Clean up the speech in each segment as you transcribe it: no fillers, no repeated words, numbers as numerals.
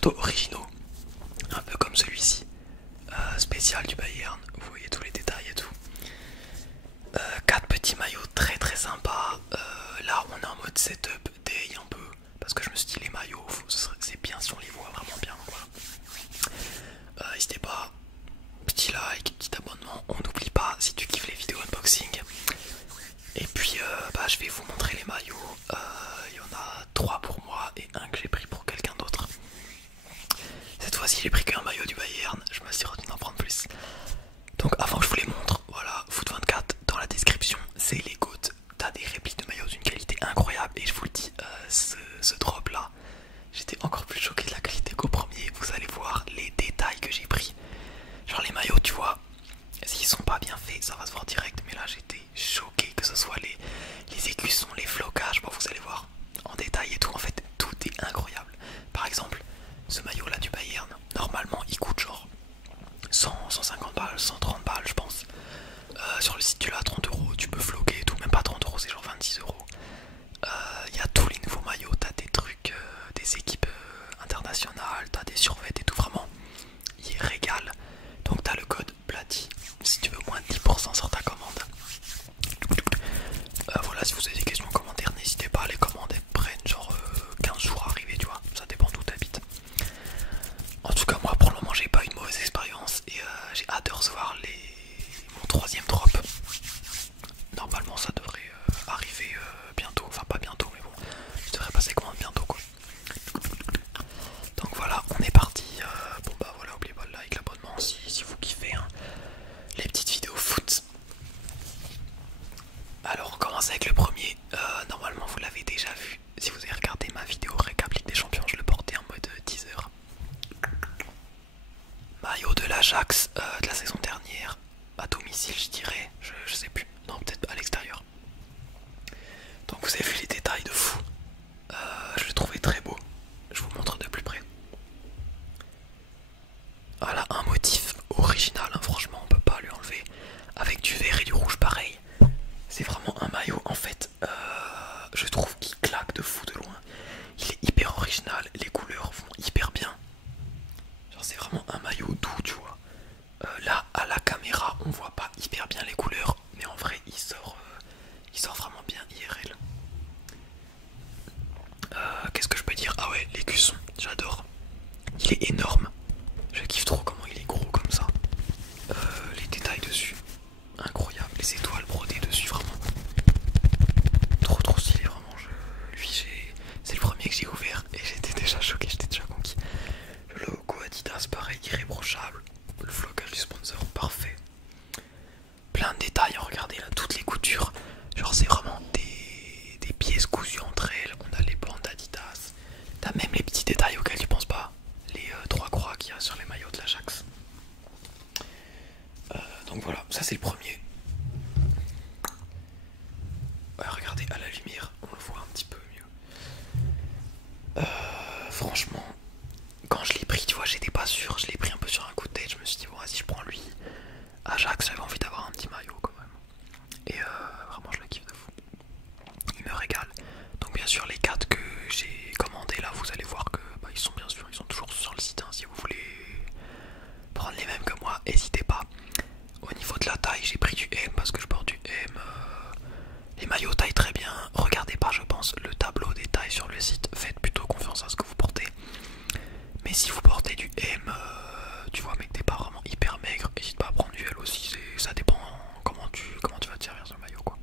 plutôt originaux, un peu comme celui-ci, spécial du Bayern, vous voyez tous les détails et tout. 4 petits maillots très très sympas. Là on est en mode setup day un peu, parce que je me suis dit les maillots, c'est bien si on les voit vraiment bien. Voilà. N'hésitez pas, petit like, petit abonnement, on n'oublie pas si tu kiffes les vidéos unboxing. Et puis je vais vous montrer les maillots. Il y en a 3 pour moi et un que j'ai pris pour quelqu'un d'autre. Cette fois-ci j'ai pris qu'un maillot du Bayern, je me suis retenu d'en prendre plus. Donc avant que je vous les montre, voilà, Foot24 dans la description, c'est les GOAT. T'as des répliques de maillots d'une qualité incroyable et je vous le dis, ce drop là, j'étais encore plus choqué de la qualité qu'au premier. Vous allez voir les détails que j'ai pris. Genre les maillots, tu vois, s'ils sont pas bien faits, ça va se voir direct. Mais là j'étais choqué, que ce soit les écussons, les flocages, bon vous allez voir en détail et tout. En fait tout est incroyable. Par exemple, ce maillot là du Bayern, normalement il coûte genre 100, 150 balles, 130 balles je pense. Sur le site tu l'as à 30 euros, tu peux floquer et tout, même pas 30 euros, c'est genre 26 euros. Il y a tous les nouveaux maillots, t'as des trucs, des équipes internationales, t'as des survêtements et tout, vraiment, ils régalent. Donc t'as le code PLATY si tu veux moins de 10% sur ta commande. Voilà, si vous avez des questions en commentaire, n'hésitez pas, les commandes elles prennent genre 15 jours à arriver, tu vois, ça dépend d'où t'habites. En tout cas moi pour le moment j'ai pas eu une mauvaise expérience et j'ai hâte de recevoir mon troisième drop. Normalement ça devrait arriver bientôt, enfin pas bientôt mais bon, je devrais passer commande bientôt quoi. Donc voilà, on est parti. Bon bah voilà, oubliez pas le like, l'abonnement si vous kiffez hein, les petites vidéos foot. Alors on commence avec le premier, normalement vous l'avez déjà vu. Si vous avez regardé ma vidéo récap Ligue des Champions, je le portais en mode teaser. Maillot de l'Ajax de la saison dernière, à domicile je dirais, je sais plus, non peut-être à l'extérieur. Donc vous avez vu les détails de fou, je le trouvais très beau, je vous montre de plus près. Voilà un motif original, hein, franchement on peut pas lui enlever, avec du vert et du rouge pareil. C'est vraiment un maillot en fait, je trouve qu'il claque de fou de loin. Il est hyper original, les couleurs vont hyper bien. Genre c'est vraiment un maillot doux tu vois. Là à la caméra on voit pas hyper bien les couleurs, mais en vrai il sort vraiment bien IRL. Qu'est-ce que je peux dire? Ah ouais, l'écusson, j'adore. Il est énorme. Je kiffe trop comment il est gros comme ça. Les détails dessus, incroyable. Les étoiles brodées dessus, vraiment. Trop stylé, vraiment. C'est le premier que j'ai ouvert et j'étais déjà choqué, j'étais déjà conquis. Le logo Adidas, pareil, irréprochable. Le flocage du sponsor, parfait. Plein de détails, regardez là, toutes les coutures. Genre c'est vraiment des pièces cousues entre elles. On a les bandes d'Adidas. T'as même les petits détails auxquels tu penses pas. Les 3 croix qu'il y a sur les maillots de l'Ajax. Donc voilà, ça c'est le premier. Ouais, regardez à la lumière, on le voit un petit peu mieux. Franchement, quand je l'ai pris, tu vois, j'étais pas sûr. Je l'ai pris un peu sur un coup de tête. Je me suis dit, bon, vas-y, je prends lui. Ajax, j'avais envie d'avoir un petit maillot quand même. Et vraiment, je le kiffe de fou. Il me régale. Donc, bien sûr, les 4 que j'ai commandés là, vous allez voir que ils sont bien sûr, ils sont toujours sur le site. Hein, si vous voulez prendre les mêmes que moi, n'hésitez pas. Au niveau de la taille, j'ai pris du M parce que je porte du M. Les maillots taillent très bien. Regardez pas, je pense, le tableau des tailles sur le site. Faites plutôt confiance à ce que vous portez. Mais si vous portez du M, tu vois, mais que t'es pas vraiment hyper maigre, n'hésite pas à prendre du L aussi. Ça dépend comment tu vas te servir ce maillot, quoi.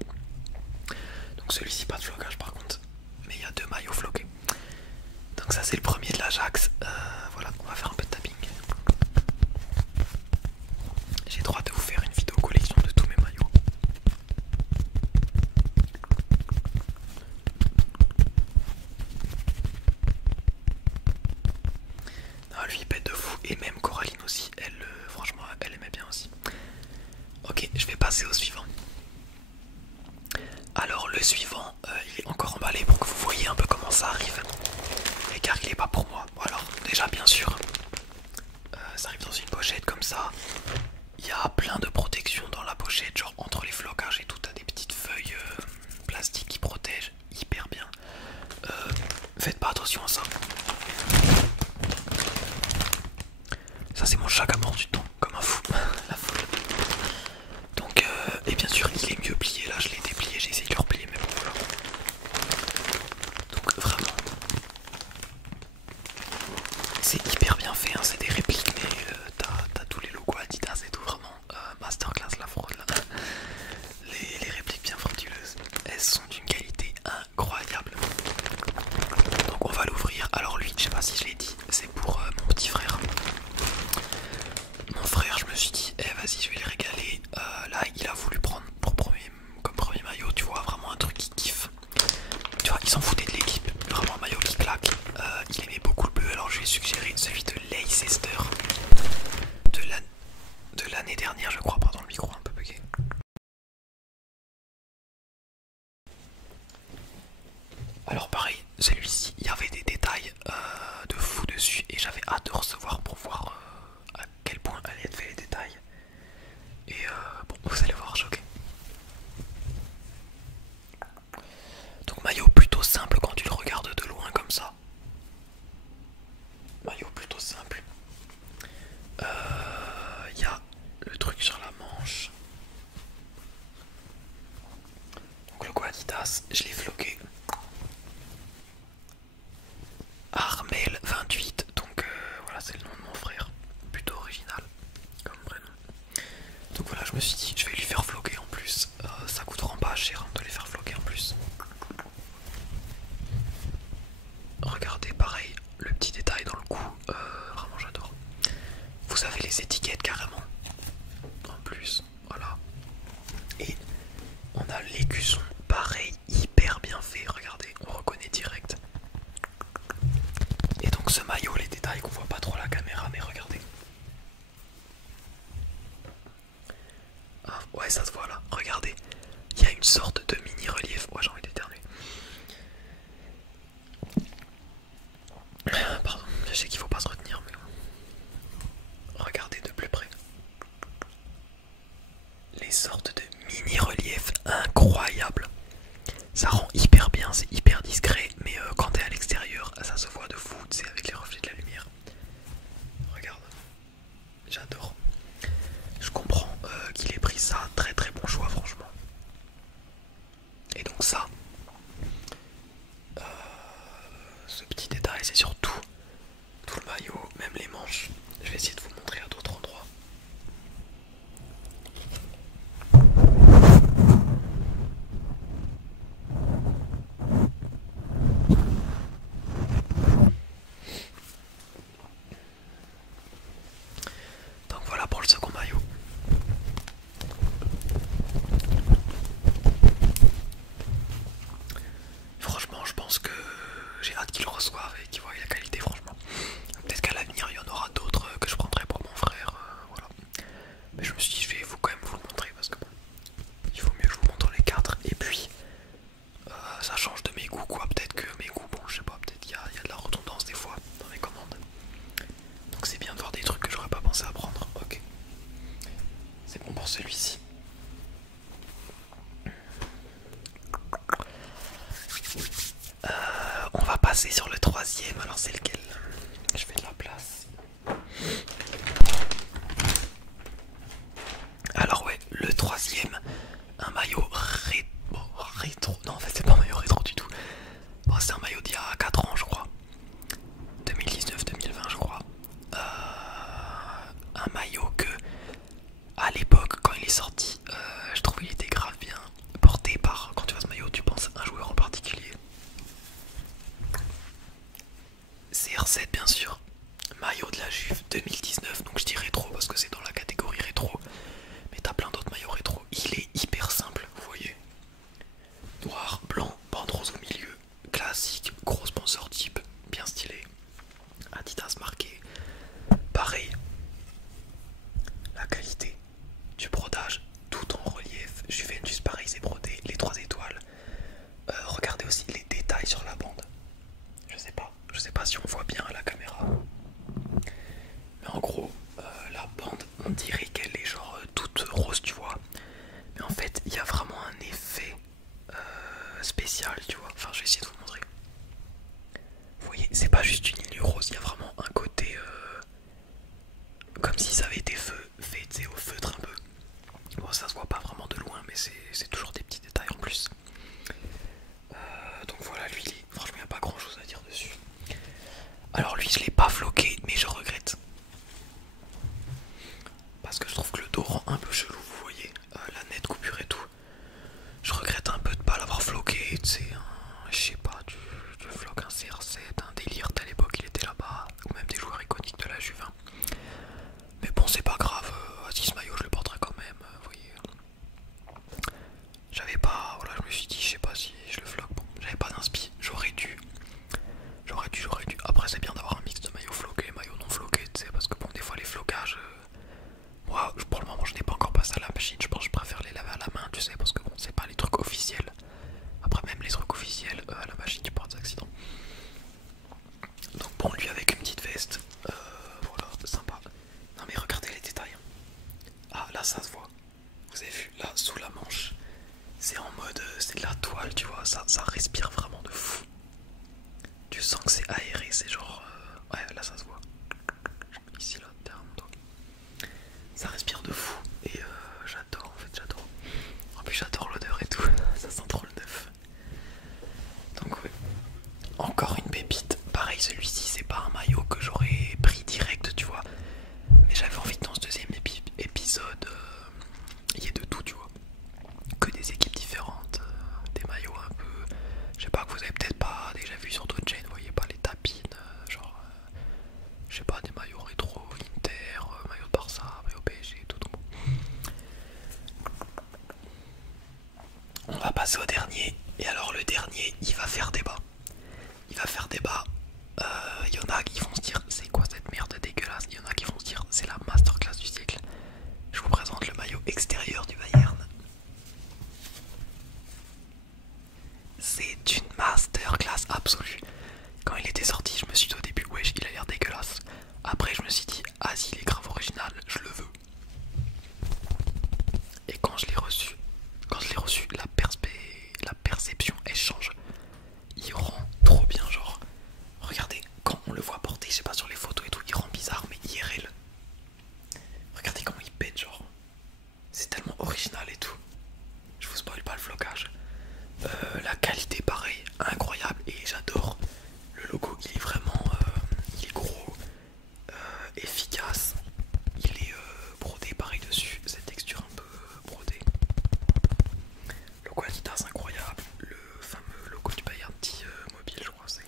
Donc celui-ci, pas de flocage par contre. Mais il y a 2 maillots floqués. Donc ça, c'est le premier de l'Ajax. Voilà, on va faire un peu de tapping. J'ai droit de vous faire une vidéo collection de tous mes maillots. Ah, lui il pète de fou, et même Coraline aussi, elle franchement elle aimait bien aussi. Ok, je vais passer au suivant. Alors le suivant, il est encore emballé pour que vous voyez un peu comment ça arrive. Et car il est pas pour moi. Bon alors déjà bien sûr, ça arrive dans une pochette comme ça. Il y a plein de protections dans la pochette, genre entre les flocages et tout, t'as des petites feuilles plastiques qui protègent hyper bien. Faites pas attention à ça. Alors pareil, celui-ci, il y avait des détails de fou dessus et j'avais hâte de recevoir pour voir à quel point allaient être faits les détails. Et bon, vous allez voir, choqué. Donc maillot plutôt simple quand tu le regardes de loin comme ça. Maillot plutôt simple. Il y a le truc sur la manche. Donc le Adidas, je l'ai floqué. Armel 28, donc voilà, c'est le nom de mon frère. Plutôt original comme prénom. Donc voilà, je me suis dit, je vais lui faire floquer en plus. Ça coûte vraiment pas cher hein, de les faire floquer en plus. Regardez, pareil, le petit détail dans le cou, vraiment j'adore. Vous avez les étiquettes carrément. En plus, voilà. Et on a l'écusson, pareil, hyper bien fait, regardez, on reconnaît direct. Et donc ce maillot, les détails qu'on voit pas trop à la caméra, mais regardez. Ah, ouais, ça se voit là, regardez. Il y a une sorte de mini relief. Ouais, j'ai envie d'éternuer. Pardon, je sais qu'il faut pas se retenir, mais regardez de plus près. Les sortes de mini reliefs incroyables. Ça rend hyper bien, c'est hyper discret, mais quand t'es à l'extérieur, ça se voit de fou, c'est avec les reflets de la lumière. Regarde, j'adore. Je comprends qu'il ait pris ça, très très bon choix franchement. Et donc ça, ce petit détail, c'est sur tout le maillot, même les manches. Je vais essayer de vous montrer à d'autres endroits. Donc voilà pour le second maillot. Franchement, je pense que j'ai hâte qu'ils le reçoivent et qu'ils voient la qualité, franchement. Peut-être qu'à l'avenir, il y en aura d'autres que je prendrai pour mon frère, voilà. Mais je me suis dit, je vais quand même vous le montrer parce que bon, il faut mieux que je vous montre les quatre. Et puis, ça change de mes goûts, quoi. Peut-être que mes goûts, bon, je sais pas, peut-être qu'il y a de la redondance des fois dans mes commandes. Donc c'est bien de voir des trucs que j'aurais pas pensé à prendre. Ok. C'est bon pour celui-ci. On va passer sur le troisième. Alors c'est lequel? Je fais de la place. Alors ouais, le troisième, un maillot rétro. Non, en fait c'est pas un maillot rétro du tout. Bon, c'est un maillot d'il y a 4 ans je crois. 2019-2020 je crois. Un maillot que à l'époque quand il est sorti, je trouve qu'il était grave bien porté par, quand tu vois ce maillot tu penses à un joueur en particulier. CR7 bien sûr, maillot de la Juve 2019, donc je dis rétro parce que c'est dans la catégorie rétro, mais t'as plein d'autres maillots rétro. Il est hyper simple, vous voyez, noir, blanc, bande rose au milieu, classique, gros sponsor type, bien stylé, Adidas marqué, pareil, la qualité du brodage, tout en relief, Juventus pareil c'est brodé, les 3 étoiles, regardez aussi les détails sur la bande, je sais pas si on voit bien à la caméra, mais en gros, la bande, on dirait qu'elle est genre toute rose, tu vois. Mais en fait, il y a vraiment un effet spécial, tu vois. Enfin, je vais essayer de vous montrer. Vous voyez, c'est pas juste une ligne rose, il y a vraiment un côté comme si ça avait été fait au feutre un peu. Bon, ça se voit pas vraiment de loin, mais c'est toujours des petits détails en plus. Donc voilà, lui, franchement, il n'y a pas grand chose à dire dessus. Alors lui, je l'ai pas floqué, mais je regrette. Parce que je trouve que le dos rend un peu chelou, vous voyez, la nette coupure et tout. Je regrette un peu de pas l'avoir floqué, tu sais, je sais pas, tu floques un CR7, un délire, à l'époque il était là-bas, ou même des joueurs iconiques de la Juve. Hein. Mais bon, c'est pas grave, si ce maillot je le porterai quand même, vous voyez. J'avais pas, voilà, je me suis dit, je sais pas si je le floque, bon, j'avais pas d'inspi, j'aurais dû. Après c'est bien d'avoir un mix de original, tu vois, ça respire vraiment de fou. Tu sens que c'est aéré, c'est genre... ouais, là ça se voit. Ici, là, derrière mon dos. Ça respire de fou. Et j'adore, en fait, j'adore. En plus, j'adore l'odeur et tout. Ça sent trop le neuf. Donc, ouais. Encore une pépite. Pareil, celui-ci, c'est pas un maillot que j'aurais pris direct, tu vois. Mais j'avais envie que dans ce deuxième épisode, il y ait de tout, tu vois. Que des équipes différentes, des maillots un peu... Je sais pas, que vous avez peut-être pas déjà vu sur d'autres chaînes, vous voyez pas les tapines, genre... je sais pas, des maillots rétro, Inter, maillot de Barça, maillot PSG, tout. On va passer au dernier. Et alors le dernier, il va faire débat. Il va faire débat. Il y en a qui vont se dire c'est quoi cette merde dégueulasse. Il y en a qui vont se dire c'est la masterclass du siècle. Je vous présente le maillot extérieur du Bayern. C'est une masterclass absolue. Quand il était sorti, je me suis dit au début wesh il a l'air dégueulasse. Après je me suis dit ah si il est grave original, je le veux. Et quand je l'ai reçu, la perception elle change. Il rend trop bien, genre. Regardez, quand on le voit porter, je sais pas sur les photos et tout, il rend bizarre, mais IRL. Regardez comment il pète, genre. C'est tellement original et tout. Je vous spoil pas le flocage. La qualité, pareil, incroyable. Et j'adore. Le logo, il est vraiment. Il est gros, efficace. Il est brodé pareil dessus. Cette texture un peu brodée. Logo Adidas incroyable. Le fameux logo du Bayern mobile, je crois, c'est.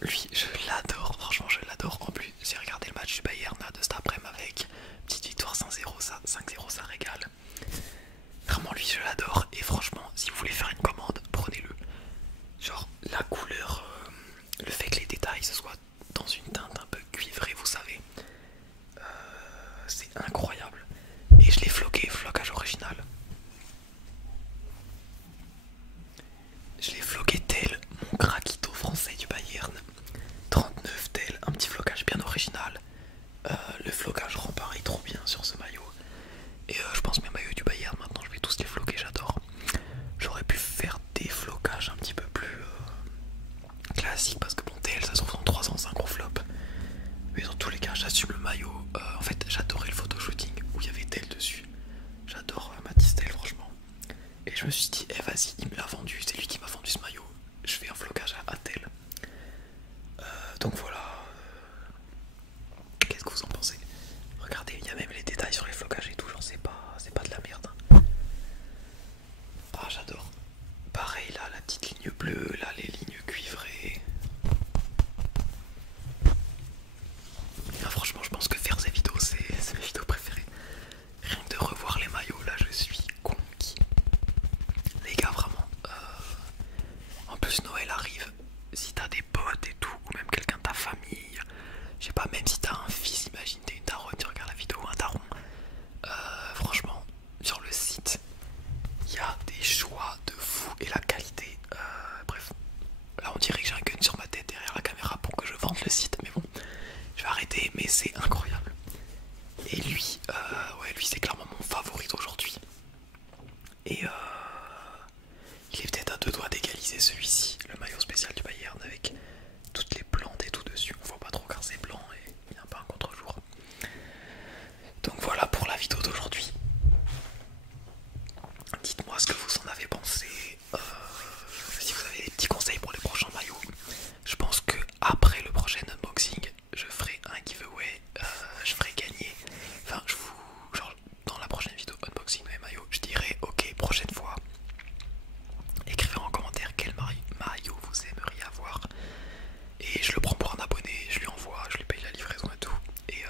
Lui, je l'adore, franchement, je l'adore. En plus, j'ai regardé le match du Bayern de cet après-midi avec petite victoire 5-0, ça régale. Vraiment, lui, je l'adore. Et franchement, si vous voulez faire une commande, prenez-le. Genre, la couleur, le fait que les détails ce soit dans une teinte un peu cuivrée, vous savez, c'est incroyable. Et je l'ai floqué, flocage original. Je l'ai floqué tel mon craquito français du Bayern. 39 tel, un petit flocage bien original. Le flocage rend pareil trop bien sur ce maillot. Et je pense mes maillots du Bayern maintenant je vais tous les floquer, j'adore. J'aurais pu faire des flocages un petit peu plus classiques parce que bon tel ça se trouve dans 3 ans c'est un gros flop. Mais dans tous les cas j'assume le maillot. En fait j'adorais le photoshooting où il y avait tel dessus. J'adore Mathys Tel franchement. Et je me suis dit, eh vas-y, il me l'a vendu, c'est lui qui m'a vendu ce maillot. Je fais un flocage à tel. Donc voilà. Qu'est-ce que vous en pensez? Regardez, il y a même les détails sur les flocages et tout, genre c'est pas de la merde. Ah j'adore. Pareil là, la petite ligne bleue, là les lignes cuivrées. Là, franchement je pense que faire ces vidéos c'est mes vidéos préférées. Rien que de revoir les maillots là je suis conquis. Les gars vraiment. En plus Noël arrive. Si t'as des potes et tout, ou même quelqu'un de ta famille, je sais pas, même si t'as un fils, imagine t'es une daronne, tu regardes la vidéo, un daron. Franchement, sur le site, il y a des choix de fou et la qualité. Bref, là on dirait que j'ai un gun sur ma tête derrière la caméra pour que je vende le site, mais bon, je vais arrêter, mais c'est incroyable. Et lui, ouais, lui c'est clairement mon favori d'aujourd'hui. Et il est peut-être à 2 doigts d'égaliser celui-ci, le maillot spécial du Bayern avec toutes les plantes et tout dessus. On voit pas trop car c'est blanc et il n'y a pas un contre-jour. Donc voilà pour la vidéo d'aujourd'hui. Dites-moi ce que vous en avez pensé. Si vous avez des petits conseils pour les prochains maillots. Je pense que après le prochain unboxing, je ferai un giveaway. Je ferai gagner. Enfin, genre dans la prochaine vidéo unboxing de mes maillots, je dirai ok, prochaine fois. Écrivez en commentaire quel maillot vous aimeriez avoir. Et je le prends pour un abonné, je lui envoie, je lui paye la livraison et tout. Et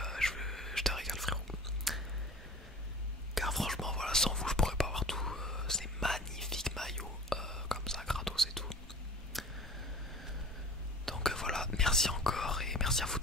je te régale frérot. Car franchement voilà, sans vous je pourrais pas avoir tout ces magnifiques maillots comme ça, gratos et tout. Donc voilà, merci encore et merci à vous